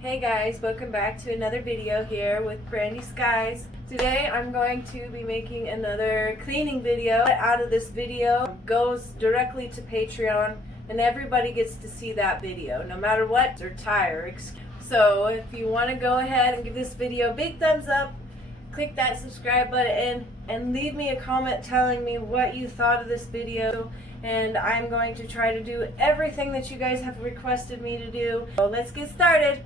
Hey guys, welcome back to another video here with Brandy Skies. Today I'm going to be making another cleaning video. Out of this video goes directly to Patreon and everybody gets to see that video, no matter what or tire. So if you want to go ahead and give this video a big thumbs up, click that subscribe button and leave me a comment telling me what you thought of this video, and I'm going to try to do everything that you guys have requested me to do. So let's get started.